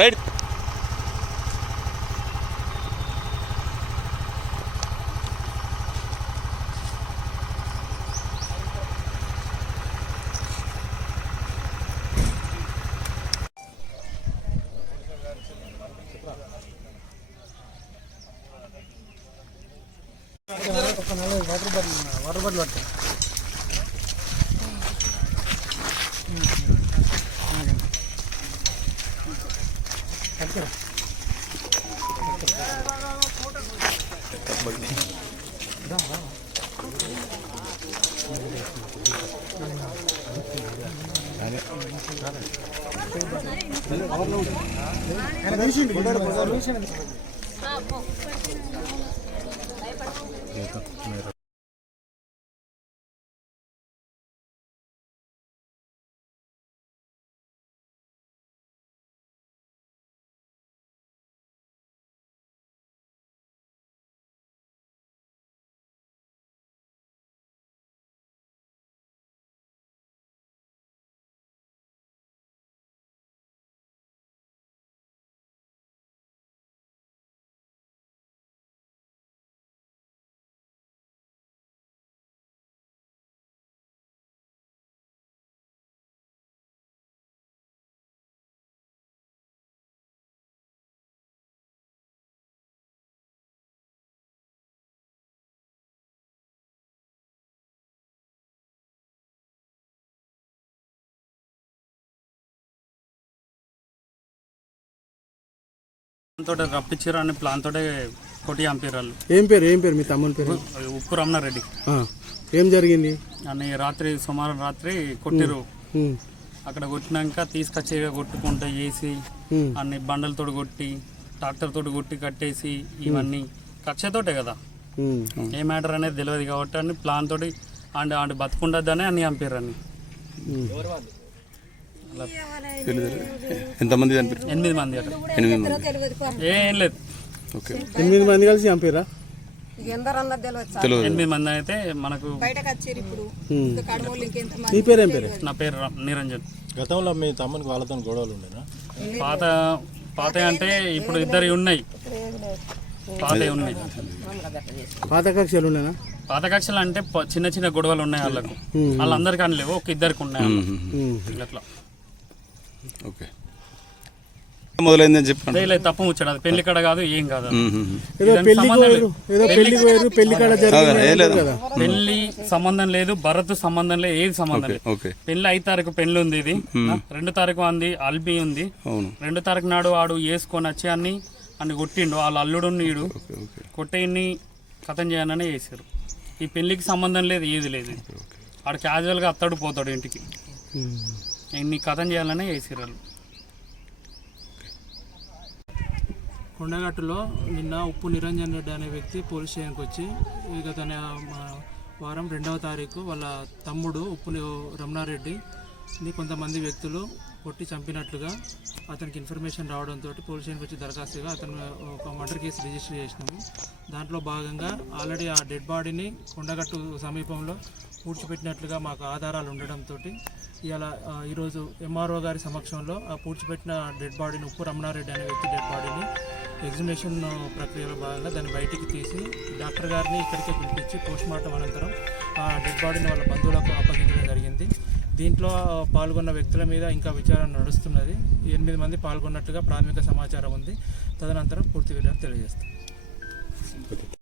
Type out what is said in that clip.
Right. Water bottle పడతాయి. తోట రప్పించారు అని ప్లాన్ తోటే కొట్టి చంపారు వాళ్ళు. ఏం పేరు మీ తమ్ముని పేరు? ఉప్పు రమణారెడ్డి. ఏం జరిగింది అని రాత్రి సుమారు రాత్రి కొట్టిరు. అక్కడ కొట్టినాక తీసుకొచ్చి కొట్టుకుంటా చేసి అన్ని బండలతో కొట్టి ట్రాక్టర్ తోటి కొట్టి కట్టేసి ఇవన్నీ కక్షతోటే కదా, ఏ మ్యాటర్ అనేది తెలియదు కాబట్టి అని ప్లాన్ తోటి ఆండి బతుకుండద్దని అన్ని చంపారు అని. ఎంతమంది? 8 మంది అట. ఏం లేదు, 8 మంది కలిసి చంపారా? 8 మంది అయితే మనకు. నీ పేరేం పేరు? నా పేరు నిరంజన్. గతంలో మీ తమ్మునికి వాళ్ళతో గొడవలు ఉండేనా? పాత అంటే ఇప్పుడు 2 ఉన్నాయి. పాత కక్షలు ఉండేనా? పాత కక్షలు అంటే చిన్న చిన్న గొడవలు ఉన్నాయి వాళ్ళకు. వాళ్ళందరికీ అని లేవు, ఒక 2కి ఉన్నాయి అట్లా. ఓకే, మొదలైందని చెప్పి తప్పు ముచ్చాడు. అది పెళ్లి కడ కాదు, ఏం కాదు. పెళ్లి సంబంధం లేదు, భరత్ సంబంధం లేదు, ఏది సంబంధం లేదు. పెళ్లి 5 తారీఖు పెళ్లి ఉంది. ఇది 2 తారీఖు అంది అల్బీ ఉంది. 2 తారీఖు నాడు వాడు వేసుకొని వచ్చి అన్ని కొట్టిండు. వాళ్ళ అల్లుడు నీడు కొట్టేయన్ని కథం చేయాలని చేశారు. ఈ పెళ్లికి సంబంధం లేదు, ఏది లేదు. వాడు క్యాజువల్గా అత్తడు పోతాడు ఇంటికి. ఇన్ని కథం చేయాలనే చేసారు వాళ్ళు. కొండగట్టులో నిన్న ఉప్పు నిరంజన్ రెడ్డి అనే వ్యక్తి పోలీస్ స్టేషన్కి వచ్చి గత వారం 2వ తారీఖు వాళ్ళ తమ్ముడు ఉప్పు రమణారెడ్డిని కొంతమంది వ్యక్తులు కొట్టి చంపినట్లుగా అతనికి ఇన్ఫర్మేషన్ రావడంతో పోలీస్ స్టేషన్కి వచ్చి దరఖాస్తుగా అతను ఒక మర్డర్ కేసు రిజిస్టర్ చేసినాము. దాంట్లో భాగంగా ఆల్రెడీ ఆ డెడ్ బాడీని కొండగట్టు సమీపంలో పూడ్చిపెట్టినట్లుగా మాకు ఆధారాలు ఉండడంతో ఈరోజు ఎంఆర్ఓ గారి సమక్షంలో ఆ పూడ్చిపెట్టిన డెడ్ బాడీని ఉప్పు రమణారెడ్డి అనే వ్యక్తి డెడ్ బాడీని ఎగ్జిబిషన్ ప్రక్రియలో భాగంగా దాన్ని బయటికి తీసి డాక్టర్ గారిని ఇక్కడికే పిలిపించి పోస్ట్మార్టం అనంతరం ఆ డెడ్ బాడీని వాళ్ళ బంధువులకు అప్పగించడం జరిగింది. దీంట్లో పాల్గొన్న వ్యక్తుల మీద ఇంకా విచారణ నడుస్తున్నది. 8 మంది పాల్గొన్నట్టుగా ప్రాథమిక సమాచారం ఉంది. తదనంతరం పూర్తి వివరాలు తెలియజేస్తాం.